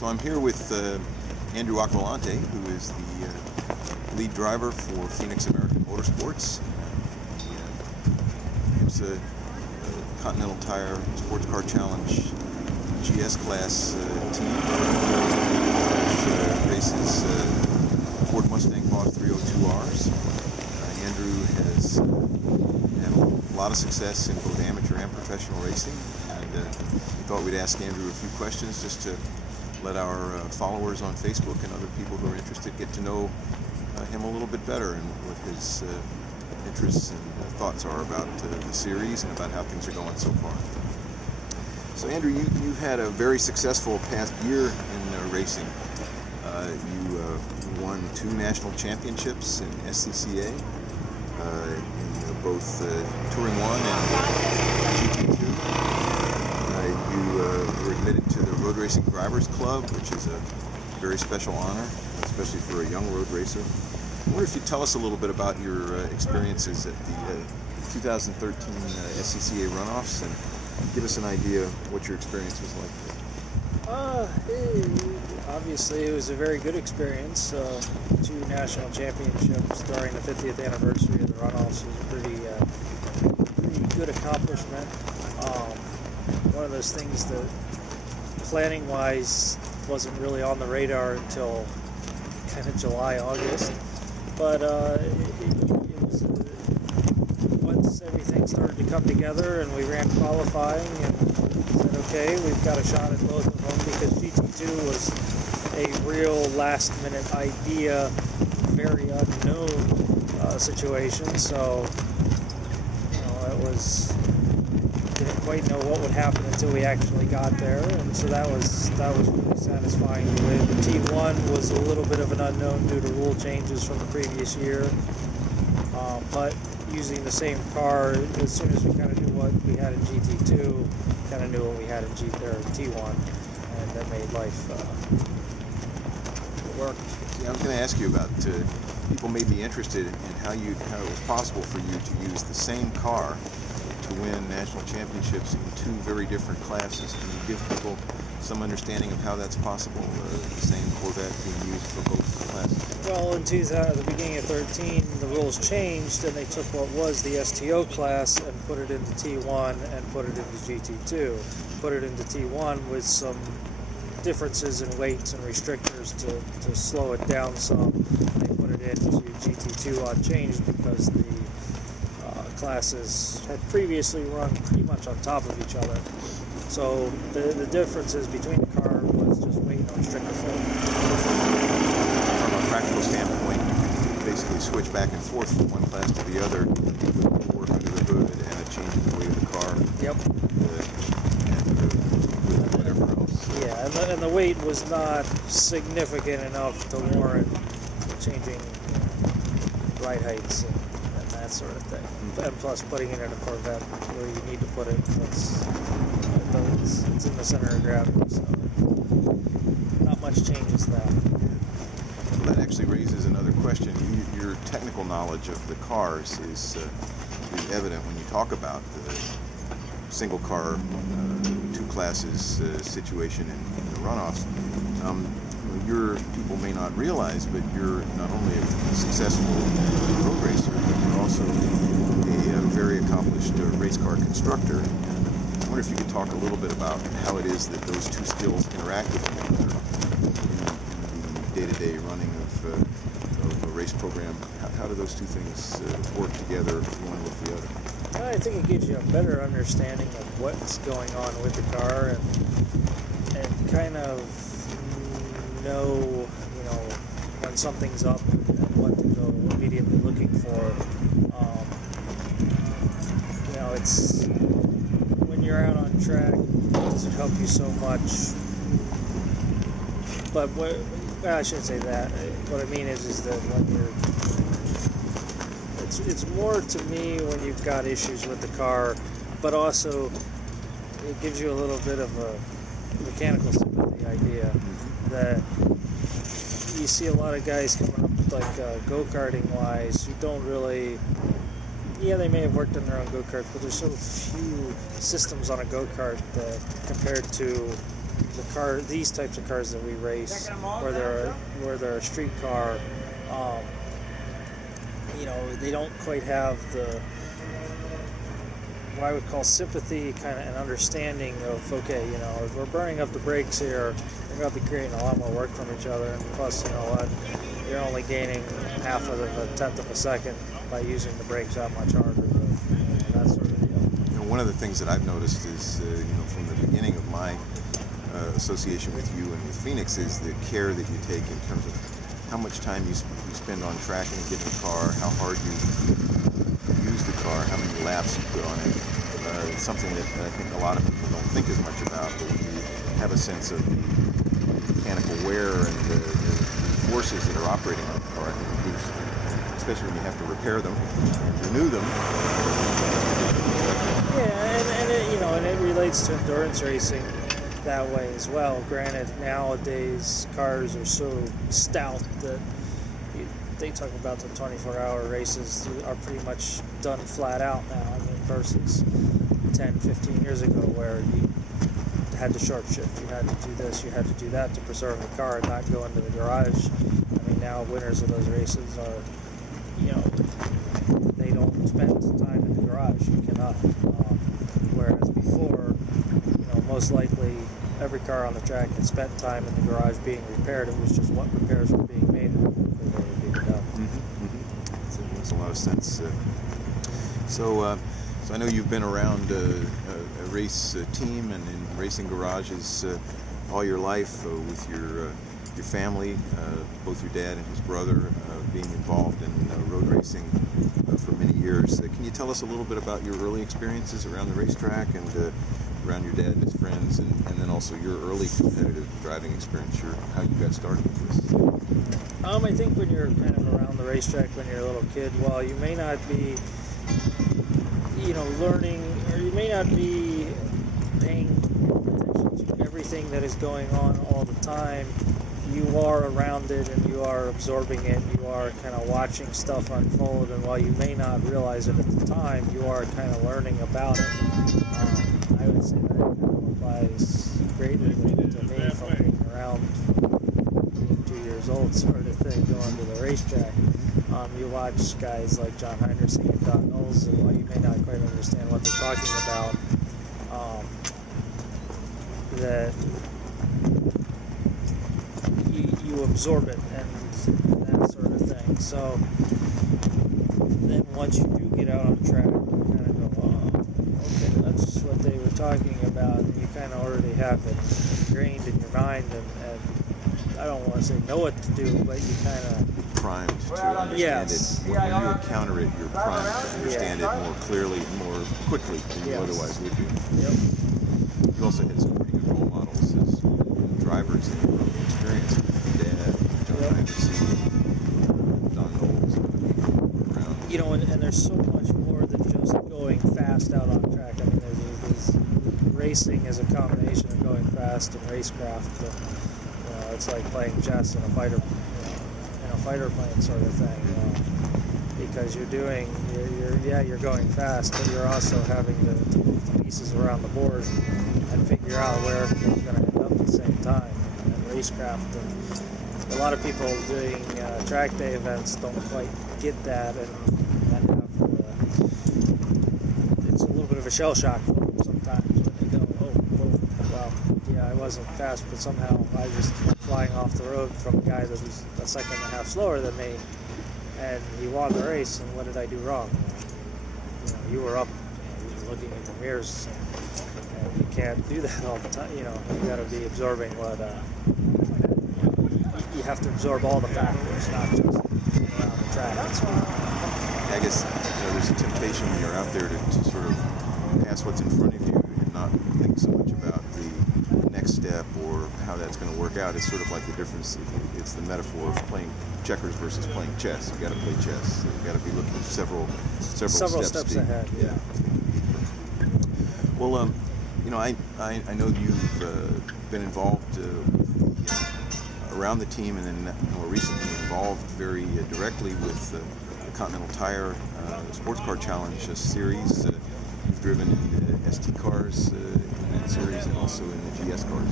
So I'm here with Andrew Aquilante, who is the lead driver for Phoenix American Motorsports. It's a Continental Tire Sports Car Challenge GS class team which races Ford Mustang Boss 302Rs. Andrew has had a lot of success in both amateur and professional racing, and we thought we'd ask Andrew a few questions just to let our followers on Facebook and other people who are interested get to know him a little bit better and what his interests and thoughts are about the series and about how things are going so far. So Andrew, you've had a very successful past year in racing. You won 2 national championships in SCCA, in both Touring 1 and GT2. You were admitted to the Road Racing Drivers Club, which is a very special honor, especially for a young road racer. I wonder if you'd tell us a little bit about your experiences at the 2013 SCCA runoffs and give us an idea of what your experience was like. Obviously, it was a very good experience. 2 national championships during the 50th anniversary of the runoffs was a pretty good accomplishment. One of those things that planning-wise wasn't really on the radar until kind of July, August. But it was once everything started to come together and we ran qualifying and said, okay, we've got a shot at both of them, because GT2 was a real last-minute idea, very unknown situation. So, didn't quite know what would happen until we actually got there, and so that was really satisfying to win. The T1 was a little bit of an unknown due to rule changes from the previous year, but using the same car, as soon as we kind of knew what we had in GT2, kind of knew what we had in T1, and that made life work. Yeah, I was going to ask you about people may be interested in how it was possible for you to use the same car to win national championships in 2 very different classes. Can you give people some understanding of how that's possible, the same Corvette being used for both classes? Well, in the beginning of 13, the rules changed, and they took what was the STO class and put it into T1 and put it into GT2. Put it into T1 with some differences in weights and restrictors to slow it down some. They put it into GT2 unchanged because the classes had previously run pretty much on top of each other. So the differences between the car was just weight and restrictor flow. From a practical standpoint, you can basically switch back and forth from one class to the other with work under the hood and a change in the weight of the car. Yep. And whatever else. Yeah, and the weight was not significant enough to warrant changing ride heights and that sort of thing. And plus, putting it in a Corvette where you need to put it, it's in the center of gravity, so not much changes there. Well, that actually raises another question. Your technical knowledge of the cars is evident when you talk about the single car, 2 classes situation in the runoffs. Your people may not realize, but you're not only a successful road racer, but you're also a very accomplished race car constructor. And I wonder if you could talk a little bit about how it is that those 2 skills interact with one another in the day-to-day running of a race program. How do those 2 things work together, one with the other? I think it gives you a better understanding of what's going on with the car and kind of know, when something's up and what to go immediately looking for. It's when you're out on track, it doesn't help you so much. But I shouldn't say that. What I mean is that when it's more to me when you've got issues with the car, but also it gives you a little bit of a mechanical sympathy idea that you see a lot of guys coming up like go-karting wise who don't really, they may have worked on their own go-karts, but there's so few systems on a go-kart that compared to these types of cars that we race, where they're a street car, they don't quite have what I would call sympathy kind of and understanding of, okay, if we're burning up the brakes here, we're going to be creating a lot more work from each other, and plus, you know what, you're only gaining half of a tenth of a second by using the brakes that much harder, that sort of deal. One of the things that I've noticed is, from the beginning of my association with you and with Phoenix, is the care that you take in terms of how much time you spend on track in a given car, how hard you use the car, how many laps you put on it. It's something that I think a lot of people don't think as much about, but when you have a sense of the mechanical wear and the forces that are operating on the car, I think it gives, especially when you have to repair them, renew them. Yeah, and it relates to endurance racing that way as well. Granted, nowadays cars are so stout that they talk about the 24-hour races are pretty much done flat out now. I mean, versus 10, 15 years ago where you had to short shift, you had to do this, you had to do that to preserve the car and not go into the garage. I mean, now winners of those races are, they don't spend time in the garage. You cannot. Whereas before, most likely every car on the track had spent time in the garage being repaired. It was just what repairs were being made and they were being done. So it makes a lot of sense. So I know you've been around a race team and in racing garages all your life with your family, both your dad and his brother being involved in road racing for many years. Can you tell us a little bit about your early experiences around the racetrack and around your dad and his friends, and then also your early competitive driving experience, how you got started with this? I think when you're kind of around the racetrack when you're a little kid, while you may not be, learning, or you may not be paying attention to everything that is going on all the time, you are around it and you are absorbing it, you are kind of watching stuff unfold, and while you may not realize it at the time, you are kind of learning about it. I would say that kind of applies greatly to me from being around 2 years old sort of thing, going to the racetrack. You watch guys like John Henderson and Don Knowles, and while you may not quite understand what they're talking about, that you absorb it and that sort of thing. So then once you do get out on the track, you kind of go, okay, that's what they were talking about, and you kind of already have it ingrained in your mind, and I don't want to say know what to do, but you kind of primed to understand it. When you encounter it, you're primed to understand it more clearly, more quickly than you otherwise would do. Yep. You also had some pretty good role models as drivers in your own experience with your dad, John Henderson, Don Knowles, and other people around. And there's so much more than just going fast out on track. I mean, there's racing is a combination of going fast and racecraft. But, it's like playing chess in a fighter plane sort of thing. Because you're going fast, but you're also having to move the pieces around the board and figure out where everything's going to end up at the same time. And racecraft, and a lot of people doing track day events don't quite get that, and have it's a little bit of a shell shock for them sometimes when they go, well, I wasn't fast, but somehow I just went flying off the road from a guy that was a second and a half slower than me, and he won the race, and what did I do wrong? You were up, you were looking in the mirrors, and you can't do that all the time. You got to be absorbing what you have to absorb all the factors, not just around the track. I guess there's a temptation when you're out there to sort of pass what's in front of you and not think so much about the next step or how that's going to work out. It's sort of like the difference. It's the metaphor of playing checkers versus playing chess. You got to play chess. You got to be looking several steps ahead. Yeah. Well, I know you've been involved around the team, and then more recently involved very directly with the Continental Tire Sports Car Challenge series. You've you've driven in the ST cars in that series and also in the GS cars.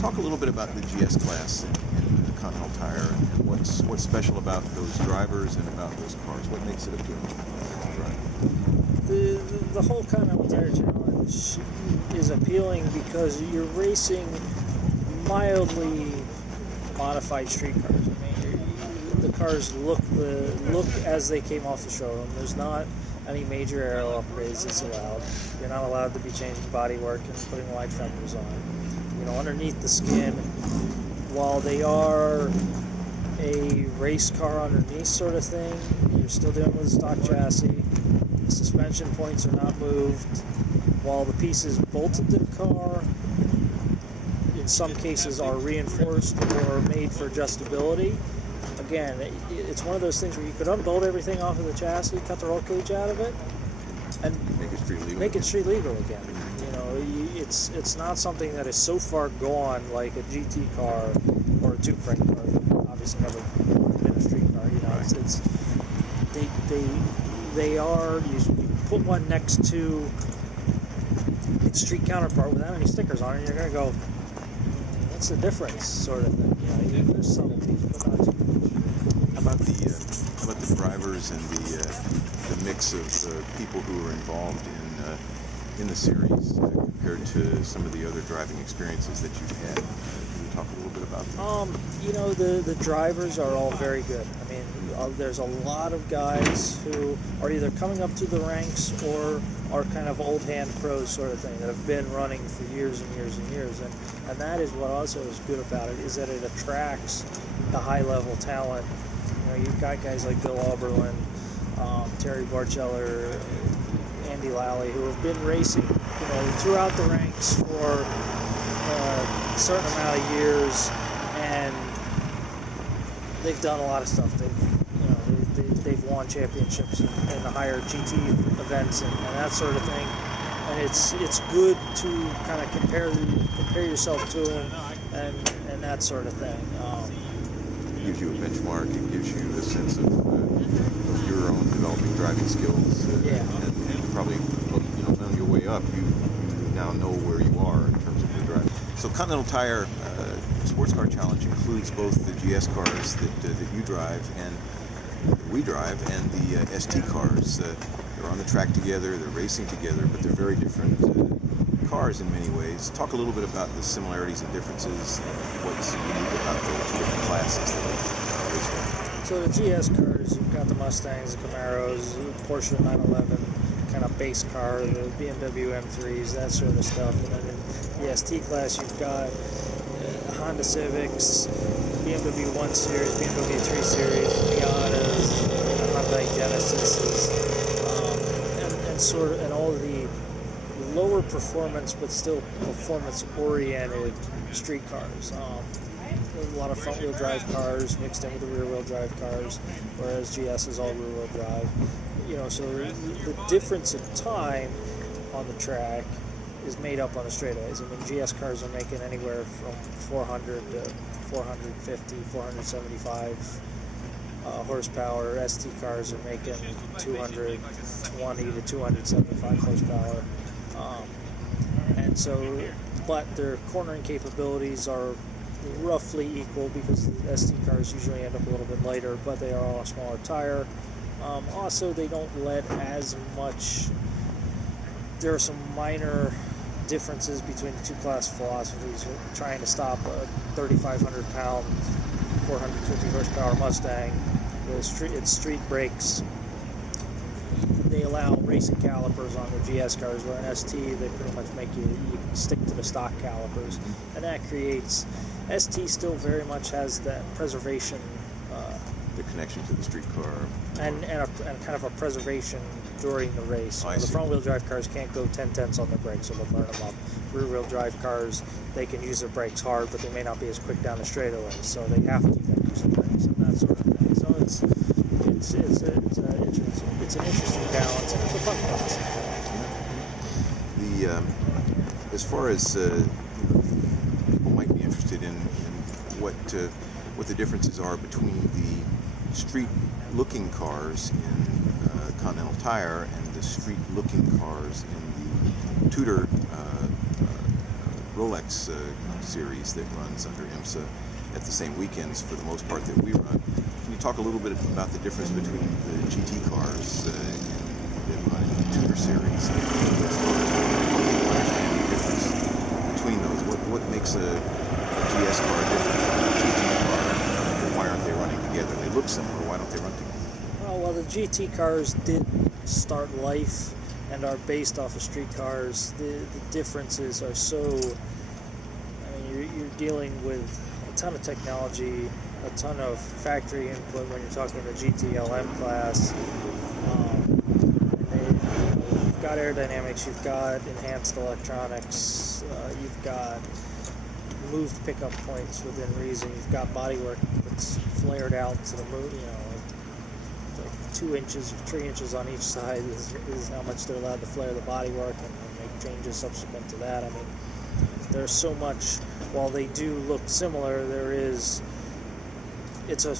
Talk a little bit about the GS class in the Continental Tire and what's special about those drivers and about those cars. What makes it appealing to drive? The whole Continental Tire Challenge is appealing because you're racing mildly modified street cars. I mean, the cars look as they came off the showroom. There's not any major aero upgrades that's allowed. You're not allowed to be changing bodywork and putting wide fenders on. You know, underneath the skin, while they are a race car underneath sort of thing, you're still dealing with a stock chassis. The suspension points are not moved. While the pieces bolted to the car, in some cases are reinforced or made for adjustability. Again, it's one of those things where you could unbolt everything off of the chassis, cut the roll cage out of it, and make it street legal again. You know, it's not something that is so far gone like a GT car or a tube frame car. Obviously, never been a street car. You know, they are. You put one next to its street counterpart without any stickers on it, and you're gonna go, what's the difference, sort of thing. You know, there's subtleties, but not too much. How about the drivers and the mix of people who are involved in the series compared to some of the other driving experiences that you've had? Can you talk a little bit about that? You know, the drivers are all very good. I mean, there's a lot of guys who are either coming up through the ranks or are kind of old hand pros sort of thing that have been running for years and years and years. And that is what also is good about it, is that it attracts the high level talent. You know, you've got guys like Bill Auberlin, Terry Barcheller, Andy Lally, who have been racing, you know, throughout the ranks for a certain amount of years, and they've done a lot of stuff. They've won championships in the higher GT events and that sort of thing. And it's good to kind of compare yourself to them and that sort of thing. It gives you a benchmark. It gives you a sense of your own developing driving skills. And probably, on your way up, you now know where you are in terms of your driving. So Continental Tire Sports Car Challenge includes both the GS cars that you drive and we drive and the ST cars. They're on the track together, they're racing together, but they're very different cars in many ways. Talk a little bit about the similarities and differences, what's unique about the two different classes that they race with. So the GS cars, you've got the Mustangs, the Camaros, the Porsche 911 kind of base car, the BMW M3s, that sort of stuff. And then in the ST class, you've got Honda Civics, BMW 1 Series, BMW 3 Series, Miatas, Hyundai Genesises, and all of the lower performance but still performance-oriented street cars. A lot of front-wheel drive cars mixed in with the rear-wheel drive cars, whereas GS is all rear-wheel drive. You know, so the difference in time on the track is made up on the straightaways. I mean, GS cars are making anywhere from 400 to 450, 475 horsepower. ST cars are making 220 to 275 horsepower. And so, but their cornering capabilities are roughly equal because the ST cars usually end up a little bit lighter, but they are all a smaller tire. Also, they don't let as much. There are some minor differences between the two class philosophies. Trying to stop a 3,500 pound, 450 horsepower Mustang with its street brakes. They allow racing calipers on the GS cars, where in ST they pretty much make you stick to the stock calipers, and that creates. ST still very much has that preservation. The connection to the street car. And kind of a preservation during the race. The front-wheel drive cars can't go 10/10ths on their brakes, so they'll burn them up. Rear-wheel drive cars, they can use their brakes hard, but they may not be as quick down the straightaway, so they have to use their brakes and that sort of thing. So it's an interesting balance, and it's a fun class. As far as people might be interested in what the differences are between the street-looking cars in Continental Tire and the street-looking cars in the Tudor Rolex series that runs under IMSA at the same weekends for the most part that we run. Can you talk a little bit about the difference between the GT cars that run in the Tudor series? Understand the difference between those. What makes a GS car different from a GT car? Why aren't they running together? They look similar. Why don't they run together? Well, the GT cars did start life and are based off of street cars. The differences are so, I mean, you're dealing with a ton of technology, a ton of factory input when you're talking the GTLM class. You've got aerodynamics, you've got enhanced electronics, you've got moved pickup points within reason, you've got bodywork that's flared out to the moon, 2 inches or 3 inches on each side is how much they're allowed to flare the bodywork and make changes subsequent to that. I mean, there's so much, while they do look similar, it's a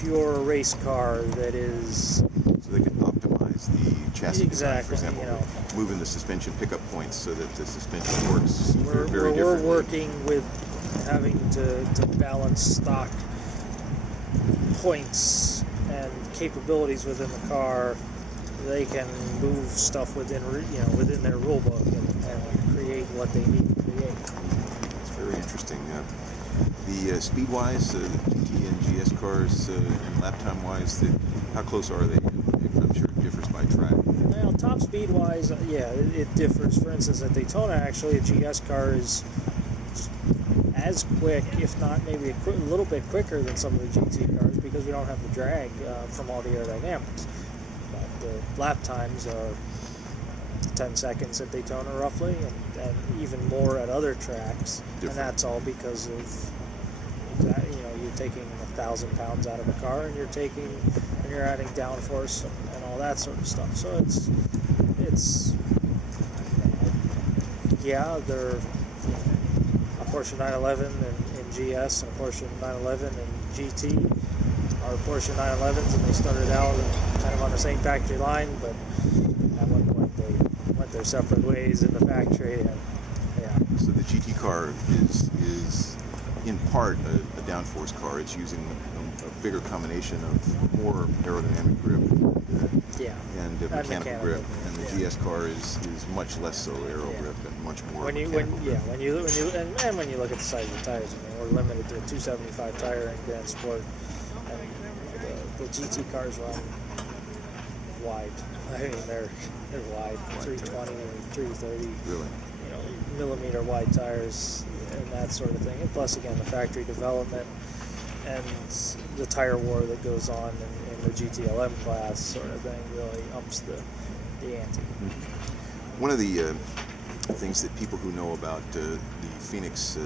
pure race car that is... So they can optimize the chassis design, for exactly, example, moving the suspension pickup points so that the suspension works very differently. We're working with having to balance stock points and capabilities within the car. They can move stuff within their rule book and create what they need to create. It's very interesting. The speed-wise, the GT and GS cars, and lap time-wise, how close are they? I'm sure it differs by track. Well, top speed-wise, it differs. For instance, at Daytona, actually, a GS car is as quick, if not maybe a little bit quicker than some of the GT cars because we don't have the drag from all the aerodynamics. But the lap times are 10 seconds at Daytona roughly, and even more at other tracks. And that's all because of, you're taking 1,000 pounds out of a car, and you're adding downforce and all that sort of stuff. So they're a Porsche 911 in GS and a Porsche 911 in GT are Porsche 911s, and they started out kind of on the same factory line, but at one point they went their separate ways in the factory. And, So the GT car is in part a downforce car. It's using a bigger combination of more aerodynamic grip and mechanical grip, and the GS car is much less so aero grip and much more when you look at the size of the tires, I mean, we're limited to a 275 tire in Grand Sport, and the GT cars run wide. I mean, they're wide, 320 and 330. Really? Millimeter wide tires and that sort of thing. And plus, again, the factory development and the tire war that goes on in the GTLM class sort of thing really ups the ante. One of the things that people who know about the Phoenix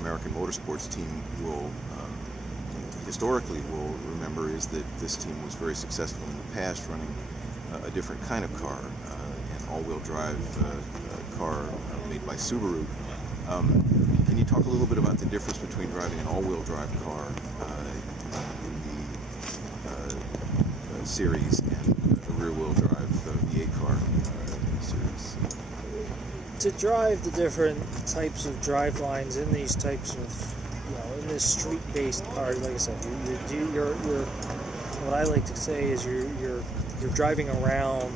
American Motorsports team will historically will remember is that this team was very successful in the past running a different kind of car, an all-wheel drive car made by Subaru. Can you talk a little bit about the difference between driving an all-wheel drive car in the series and a rear-wheel drive V8 car series? To drive the different types of drive lines in these types of, in this street-based car, like I said, you're what I like to say is you're driving around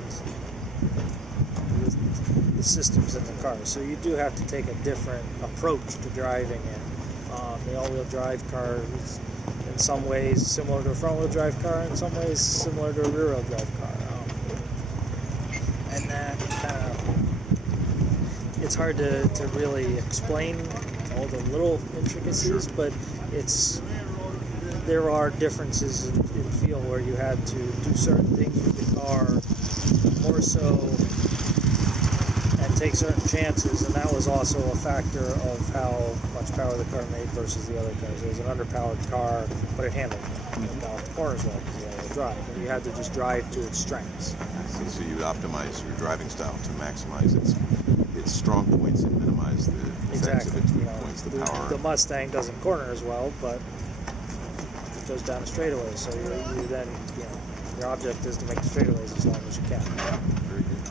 the systems in the car, so you do have to take a different approach to driving it. The all-wheel drive car is in some ways similar to a front-wheel drive car, in some ways similar to a rear-wheel drive car, and that kind of, it's hard to really explain all the little intricacies, but there are differences in feel where you had to do certain things with the car more so and take certain chances, and that was also a factor of how much power the car made versus the other cars. It was an underpowered car, but it handled off the corners well because it had a drive, and you had to just drive to its strengths. So you would optimize your driving style to maximize its strong points and minimize the effects of its weak points, the power. The Mustang doesn't corner as well, but it goes down a straightaway, so you then your object is to make the straightaways as long as you can. Very good.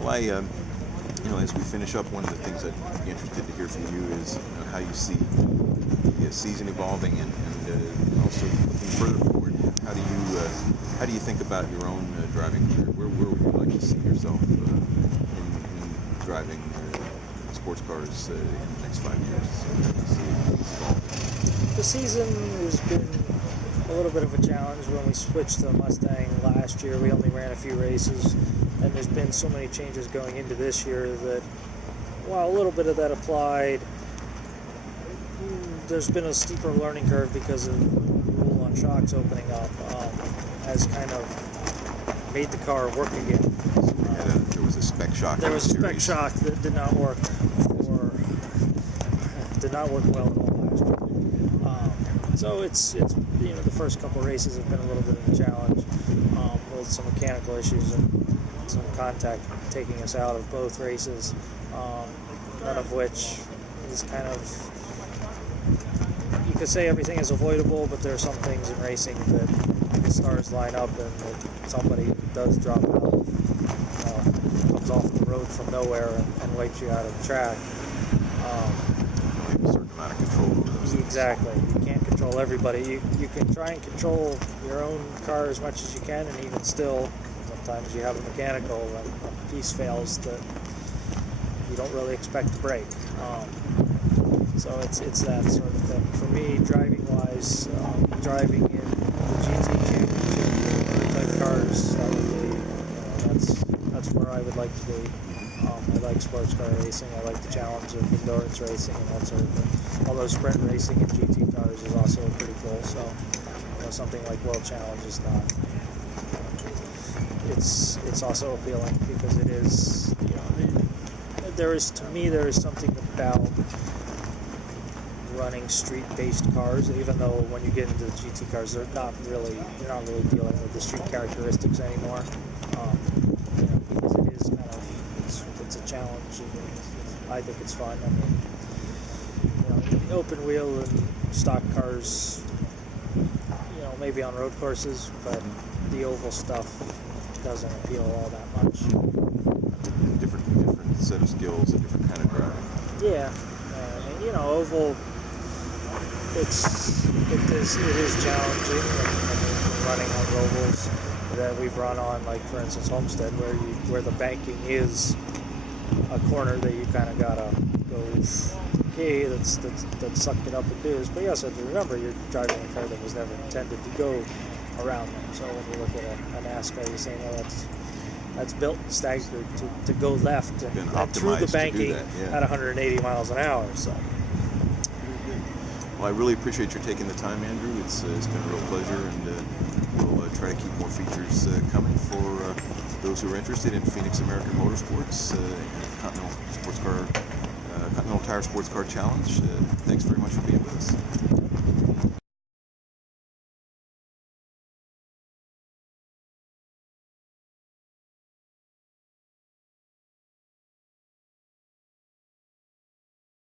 Well, as we finish up, one of the things I'd be interested to hear from you is how you see the season evolving, and also looking further forward. How do you think about your own driving career? Where would you like to see yourself in driving sports cars in the next 5 years? How do you see things evolving? The season has been a little bit of a challenge. When we switched to Mustang last year, we only ran a few races, and there's been so many changes going into this year that while a little bit of that applied, there's been a steeper learning curve because of the rule on shocks opening up, has kind of made the car work again. There was a spec shock. There was a spec shock that did not work well at all last year. So it's the first couple of races have been a little bit of a challenge with some mechanical issues and some contact taking us out of both races. None of which is kind of, you could say everything is avoidable, but there are some things in racing that the stars line up and that somebody does drop out, comes off the road from nowhere and wipes you out of the track. You have a certain amount of control over those things. Exactly. You can't control everybody. You can try and control your own car as much as you can, and even still, sometimes you have a mechanical and a piece fails that you don't really expect to break. So it's that sort of thing. For me, driving-wise, driving in the GT Championship type cars, that would be, that's where I would like to be. I like sports car racing. I like the challenge of endurance racing and that sort of thing. Although sprint racing in GT cars is also pretty cool. So something like World Challenge is not. It's also appealing because it is. There is something about running street-based cars, even though when you get into the GT cars, you're not really dealing with the street characteristics anymore. Because it is kind of it's a challenge. I think it's fun. I mean, open wheel and stock cars, maybe on road courses, but the oval stuff doesn't appeal all that much. Different set of skills, a different kind of driving. Yeah, oval. It is challenging. Running on ovals that we've run on, like for instance Homestead, where the banking is a corner that you kind of gotta go. Okay, that's sucked it up and do this. But you also have to remember you're driving a car that was never intended to go around them. So when you look at a NASCAR, you're saying, well, that's built and staggered to go left and through the banking at 180 miles an hour. So. Well, I really appreciate your taking the time, Andrew. It's been a real pleasure, and we'll try to keep more features coming for those who are interested in Phoenix American Motorsports, Continental Tire Sports Car Challenge. Thanks very much for being with us.